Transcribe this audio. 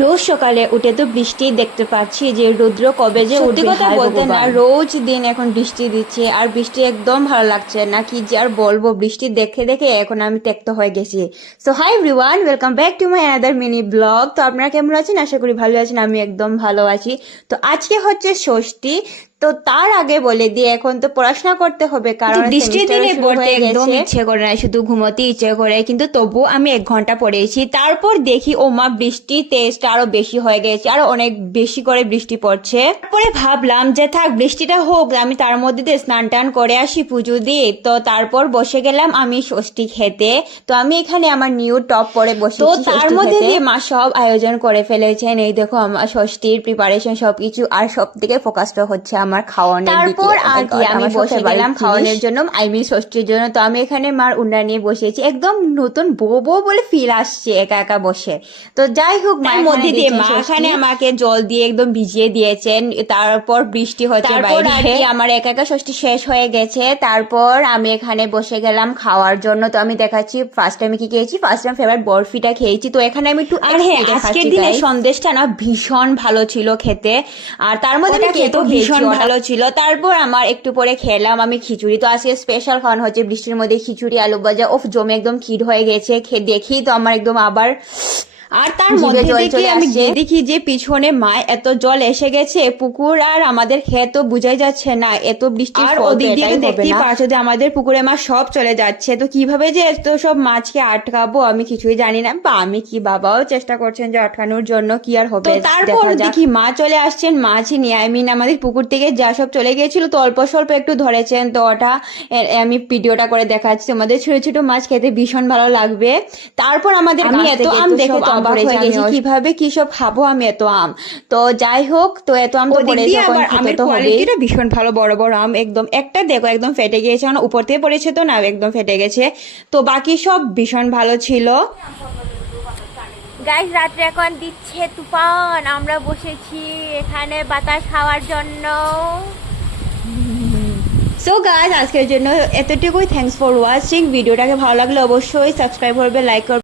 রোজ সকালে উঠে তো বৃষ্টি দেখতে পাচ্ছি যে রৌদ্র কবে যে সত্যি উঠবে, কথা হায় বলতে না, ভগবান। রোজ দিন এখন বৃষ্টি দিচ্ছে আর বৃষ্টি একদম ভালো লাগছে না, কি যে আর বলবো, বৃষ্টি দেখে দেখে এখন আমি ত্যক্ত হয়ে গেছি। So hi everyone, welcome back to my another mini blog. তো আপনারা কেমন আছেন? আশা করি ভালো আছেন, আমি একদম ভালো আছি। তো আজকে হচ্ছে ষষ্ঠী। তো তার আগে বলে দিই, এখন তো পড়াশোনা করতে হবে কারণ বৃষ্টির সেমিস্টার দিনে শুরু পড়তে হয়ে একদম গেছে। ইচ্ছে করে না, শুধু ঘুমোতে ইচ্ছে করে, কিন্তু তবু আমি 1 ঘন্টা পড়েছি। তারপর দেখি ও মা, বৃষ্টির তেজটা আরো বেশি হয়ে গেছে, আরো অনেক বেশি করে বৃষ্টি পড়ছে। তারপরে ভাবলাম যে থাক, বৃষ্টিটা হোক, আমি তার মধ্যে দিয়ে স্নান টান করে আসি, পুজো দিয়ে। তো তারপর বসে গেলাম আমি ষষ্ঠী খেতে। তো আমি এখানে আমার নিউ টপ পরে বসেছি। তো তার মধ্যে দিয়ে মা সব আয়োজন করে ফেলেছেন। এই দেখো আমার ষষ্ঠীর প্রিপারেশন সবকিছু, আর সব থেকে ফোকাসটা হচ্ছে আমার খাওয়ানোর দিকে। তারপর আর কি আমি আমি বসে বসে গেলাম জিনিস। খাওয়ানোর জন্য, ষষ্ঠীর জন্য। তো আমি এখানে মার উন্না নিয়ে বসেছি, একদম নতুন বউ বউ বলে ফিল আসছে একা একা বসে। তো যাই হোক, তার মায়ের মধ্যে দিয়ে মা ষষ্ঠী এখানে আমাকে জল দিয়ে একদম ভিজিয়ে দিয়েছেন। তারপর বৃষ্টি হচ্ছে তারপর বাইরে। আর কি আমার একা একা ষষ্ঠী শেষ হয়ে গেছে। তারপর আমি এখানে বসে গেলাম খাওয়ার জন্য। তো আমি দেখাচ্ছি ফার্স্ট আমি কি খেয়েছি। ফার্স্ট টাইম ফেভারিট বরফিটা খেয়েছি। তো এখানে আমি একটু আর হ্যাঁ, আজকের দিনে সন্দেশটা না ভীষণ ভালো ছিল খেতে, আর তার মধ্যে আমি খেতেও ভীষণ ভালো ছিল। তারপর আমার একটু পরে খেলাম আমি খিচুড়ি। তো আজকে স্পেশাল খাওয়ানো হচ্ছে বৃষ্টির মধ্যে খিচুড়ি আলু ভাজা। ওফ, জমে একদম ক্ষীর হয়ে গেছে। দেখি তো আমার একদম আবার, আর তার মধ্যে থেকে আমি গিয়ে দেখি যে পিছনে মা এত জল এসে গেছে পুকুর আর আমাদের ক্ষেত, তো বুঝাই যাচ্ছে না এত বৃষ্টি। আর ওদিক দিয়ে তো দেখতেই পারছো যে আমাদের পুকুরে মাছ সব চলে যাচ্ছে। তো কিভাবে যে এত সব মাছকে আটকাবো আমি কিছুই জানি না, বা আমি কি, বাবাও চেষ্টা করছেন যে আটকানোর জন্য, কি আর হবে। তো তারপর দেখি মা চলে আসছেন মাছই নিয়ে। আমাদের পুকুর থেকে যা সব চলে গিয়েছিল, তো অল্প স্বল্প একটু ধরেছেন। তো ওটা আমি ভিডিওটা করে দেখাচ্ছি তোমাদের। ছোট ছোট মাছ খেতে ভীষণ ভালো লাগবে। তারপর আমাদের আমি এত আম দেখে তো অবাক হয়ে গেছি, কিভাবে কি সব খাবো আমি এত আম। তো যাই হোক, তো এত আম তো পড়েছে, এখন খেতে তো হবে। ভীষণ ভালো, বড় বড় আম একদম। একটা দেখো একদম ফেটে গিয়েছে, মানে উপর থেকে পড়েছে তো না, একদম ফেটে গেছে। তো বাকি সব ভীষণ ভালো ছিল। গাইস, রাত্রে এখন দিচ্ছে তুফান, আমরা বসেছি এখানে বাতাস খাওয়ার জন্য। সো গাইস, আজকের জন্য এতটুকুই। Thanks for watching. ভিডিওটাকে ভালো লাগলে অবশ্যই সাবস্ক্রাইব করবে, লাইক করবে।